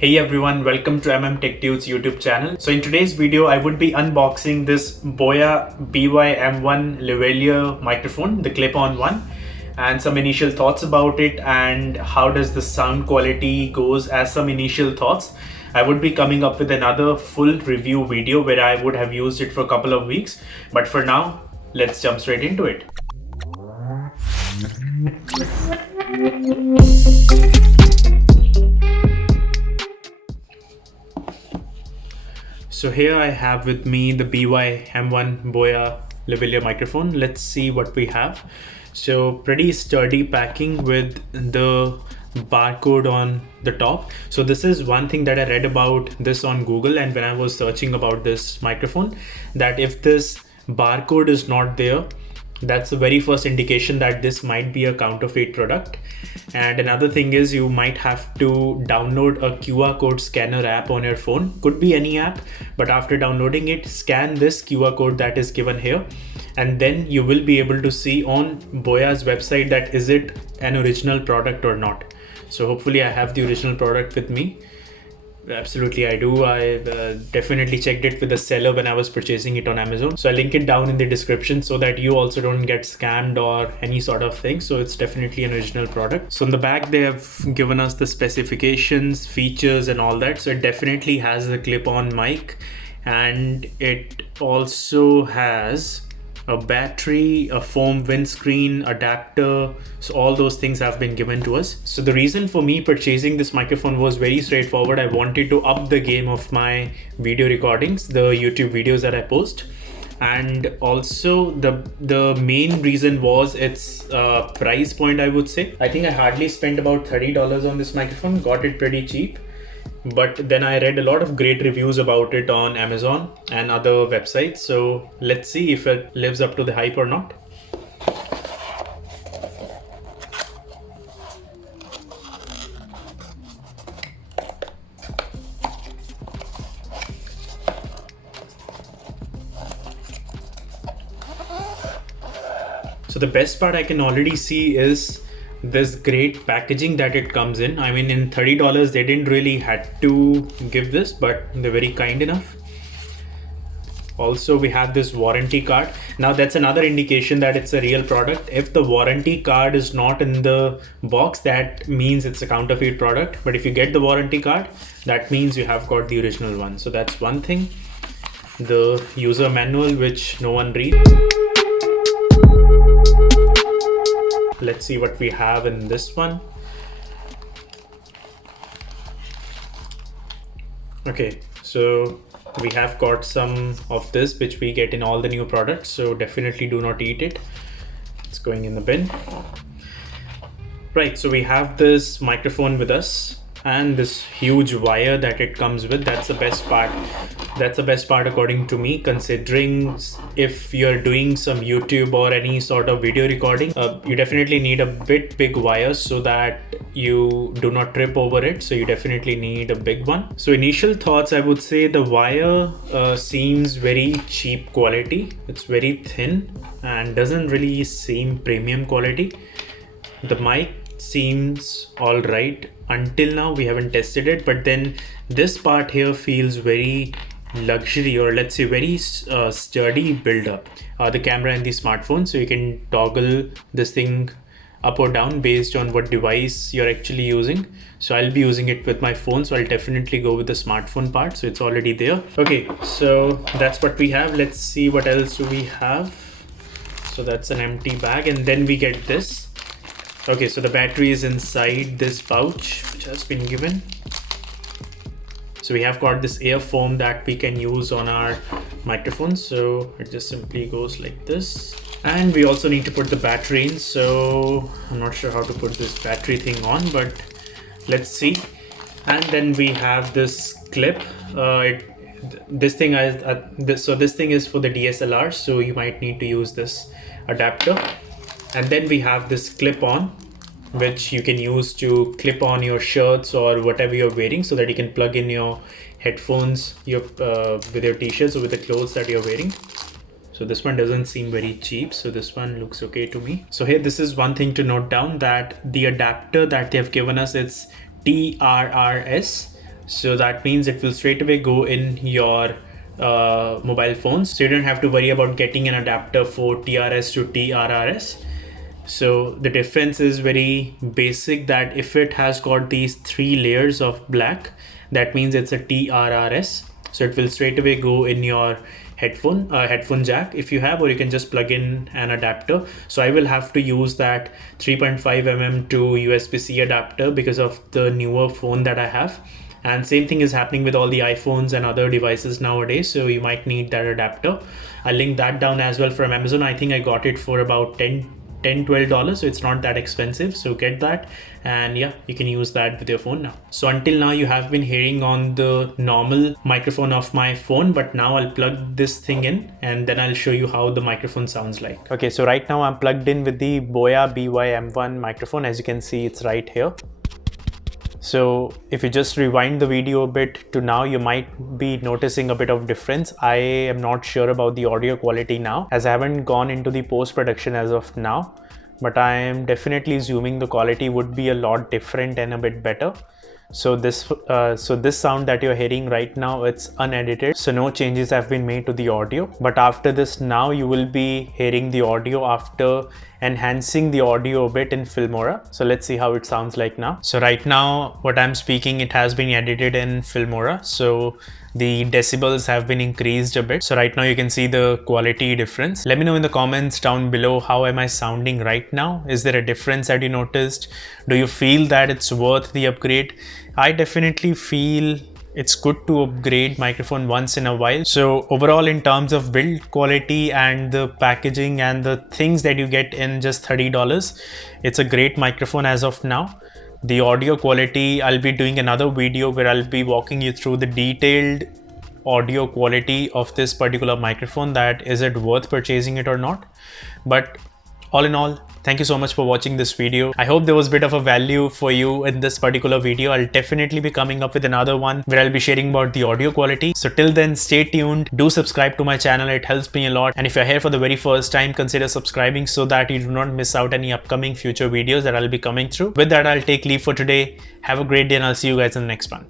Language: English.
Hey everyone, welcome to TechTuts YouTube channel. So in today's video, I would be unboxing this Boya BY-M1 Lavalier microphone, the clip-on one, and some initial thoughts about it and how does the sound quality goes as some initial thoughts. I would be coming up with another full review video where I would have used it for a couple of weeks. But for now, let's jump straight into it. So here I have with me the BY-M1 Boya Lavalier microphone. Let's see what we have. So pretty sturdy packing with the barcode on the top. So this is one thing that I read about this on Google, and when I was searching about this microphone, that if this barcode is not there, that's the very first indication that this might be a counterfeit product. And another thing is you might have to download a QR code scanner app on your phone. Could be any app, but after downloading it, scan this QR code that is given here, and then you will be able to see on Boya's website that is it an original product or not. So hopefully I have the original product with me. Absolutely, I do. I definitely checked it with the seller when I was purchasing it on Amazon. So I'll link it down in the description so that you also don't get scammed or any sort of thing. So it's definitely an original product. So in the back, they have given us the specifications, features and all that. So it definitely has a clip-on mic, and it also has a battery, a foam windscreen, adapter. So all those things have been given to us. So the reason for me purchasing this microphone was very straightforward. I wanted to up the game of my video recordings, the YouTube videos that I post. And also the main reason was its price point, I would say. I think I hardly spent about $30 on this microphone, got it pretty cheap. But then I read a lot of great reviews about it on Amazon and other websites. So let's see if it lives up to the hype or not. So the best part I can already see is this great packaging that it comes in. I mean, in $30 they didn't really had to give this, but they're very kind enough. Also, we have this warranty card. Now that's another indication that it's a real product. If the warranty card is not in the box, that means it's a counterfeit product. But if you get the warranty card, that means you have got the original one. So that's one thing. The user manual, which no one reads. Let's see what we have in this one. Okay, so we have got some of this which we get in all the new products, so definitely do not eat it. It's going in the bin. Right, so we have this microphone with us and this huge wire that it comes with. That's the best part. That's the best part according to me, considering if you're doing some YouTube or any sort of video recording, you definitely need a big wire so that you do not trip over it. So you definitely need a big one. So initial thoughts, I would say the wire seems very cheap quality. It's very thin and doesn't really seem premium quality. The mic seems all right until now. We haven't tested it, but then this part here feels very luxury, or let's say very sturdy build up. The camera and the smartphone, so you can toggle this thing up or down based on what device you're actually using. So I'll be using it with my phone, so I'll definitely go with the smartphone part. So it's already there. Okay, so that's what we have. Let's see what else do we have. So that's an empty bag, and then we get this. Okay, so the battery is inside this pouch which has been given. So we have got this air foam that we can use on our microphone. So it just simply goes like this. And we also need to put the battery in. So I'm not sure how to put this battery thing on, but let's see. And then we have this clip. This thing is for the DSLR. So you might need to use this adapter. And then we have this clip on, which you can use to clip on your shirts or whatever you're wearing, so that you can plug in your headphones with your t-shirts or with the clothes that you're wearing. So this one doesn't seem very cheap, so this one looks okay to me. So here, this is one thing to note down, that the adapter that they have given us, it's TRRS. So that means it will straight away go in your mobile phones. So you don't have to worry about getting an adapter for TRS to TRRS. So the difference is very basic, that if it has got these 3 layers of black, that means it's a TRRS. So it will straight away go in your headphone jack if you have, or you can just plug in an adapter. So I will have to use that 3.5 to USB-C adapter because of the newer phone that I have. And same thing is happening with all the iPhones and other devices nowadays. So you might need that adapter. I'll link that down as well from Amazon. I think I got it for about $10-12, so it's not that expensive. So get that, and yeah, you can use that with your phone now. So until now you have been hearing on the normal microphone of my phone, but now I'll plug this thing in and then I'll show you how the microphone sounds like. Okay, so right now I'm plugged in with the Boya BY-M1 microphone. As you can see, it's right here. So if you just rewind the video a bit to now, you might be noticing a bit of difference. I am not sure about the audio quality now, as I haven't gone into the post-production as of now, but I am definitely assuming the quality would be a lot different and a bit better. So this sound that you're hearing right now, it's unedited, so no changes have been made to the audio. But after this, now you will be hearing the audio after enhancing the audio a bit in Filmora. So let's see how it sounds like now. So right now what I'm speaking, it has been edited in Filmora, so the decibels have been increased a bit. So right now you can see the quality difference. Let me know in the comments down below, how am I sounding right now? Is there a difference that you noticed? Do you feel that it's worth the upgrade? I definitely feel it's good to upgrade microphone once in a while. So overall, in terms of build quality and the packaging and the things that you get in just $30, it's a great microphone as of now. The audio quality, I'll be doing another video where I'll be walking you through the detailed audio quality of this particular microphone, that is it worth purchasing it or not. But all in all, thank you so much for watching this video. I hope there was a bit of a value for you in this particular video. I'll definitely be coming up with another one where I'll be sharing about the audio quality. So till then, stay tuned. Do subscribe to my channel. It helps me a lot. And if you're here for the very first time, consider subscribing so that you do not miss out any upcoming future videos that I'll be coming through. With that, I'll take leave for today. Have a great day and I'll see you guys in the next one.